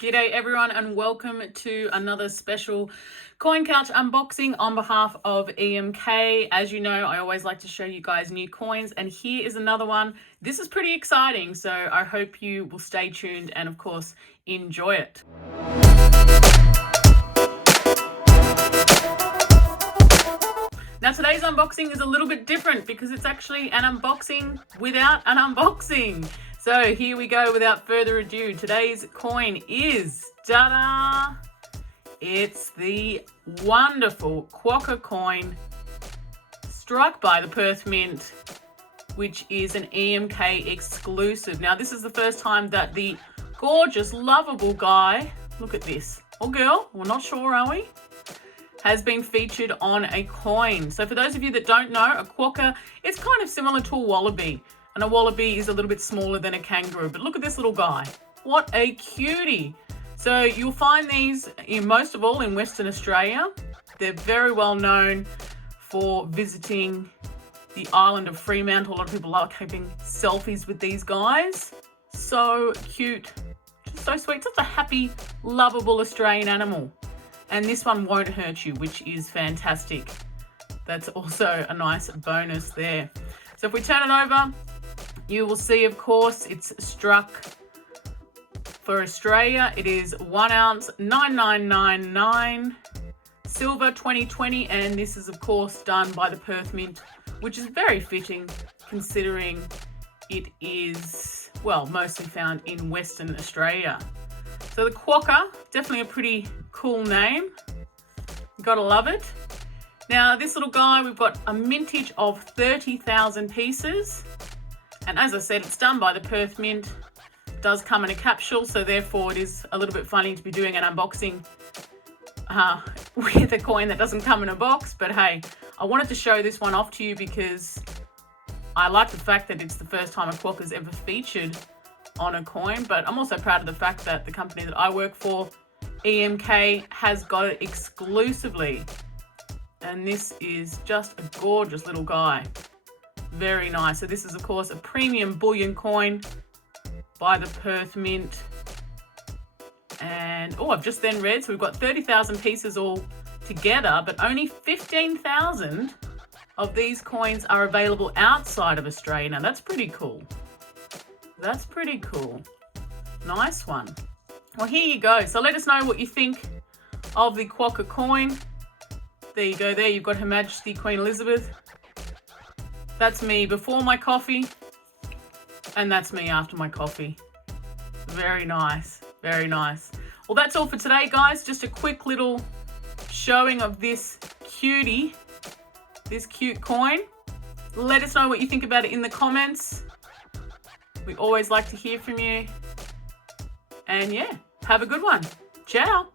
G'day everyone and welcome to another special Coin Couch unboxing on behalf of EMK. As you know, I always like to show you guys new coins, and here is another one. This is pretty exciting, so I hope you will stay tuned and of course enjoy it. Now today's unboxing is a little bit different because it's actually an unboxing without an unboxing. So here we go, without further ado. Today's coin is, ta-da! It's the wonderful Quokka coin struck by the Perth Mint, which is an EMK exclusive. Now this is the first time that the gorgeous, lovable guy, look at this, or girl, we're not sure, are we? Has been featured on a coin. So for those of you that don't know, a Quokka is kind of similar to a wallaby. And a wallaby is a little bit smaller than a kangaroo, but look at this little guy. What a cutie. So you'll find these most of all in Western Australia. They're very well known for visiting the island of Fremantle. A lot of people like taking selfies with these guys. So cute, just so sweet, such a happy, lovable Australian animal. And this one won't hurt you, which is fantastic. That's also a nice bonus there. So if we turn it over, you will see, of course, it's struck for Australia. It is 1 ounce, 9999, silver 2020, and this is, of course, done by the Perth Mint, which is very fitting considering it is, well, mostly found in Western Australia. So the Quokka, definitely a pretty cool name. Gotta love it. Now, this little guy, we've got a mintage of 30,000 pieces. And as I said, it's done by the Perth Mint. It does come in a capsule, so therefore it is a little bit funny to be doing an unboxing with a coin that doesn't come in a box. But hey, I wanted to show this one off to you because I like the fact that it's the first time a Quokka's ever featured on a coin. But I'm also proud of the fact that the company that I work for, EMK, has got it exclusively. And this is just a gorgeous little guy. Very nice. So this is, of course, a premium bullion coin by the Perth Mint. And, oh, I've just then read, so we've got 30,000 pieces all together, but only 15,000 of these coins are available outside of Australia. Now, that's pretty cool. That's pretty cool. Nice one. Well, here you go. So let us know what you think of the Quokka coin. There you go there. You've got Her Majesty Queen Elizabeth. That's me before my coffee, and that's me after my coffee. Very nice, very nice. Well, that's all for today, guys. Just a quick little showing of this cutie, this cute coin. Let us know what you think about it in the comments. We always like to hear from you. And yeah, have a good one. Ciao.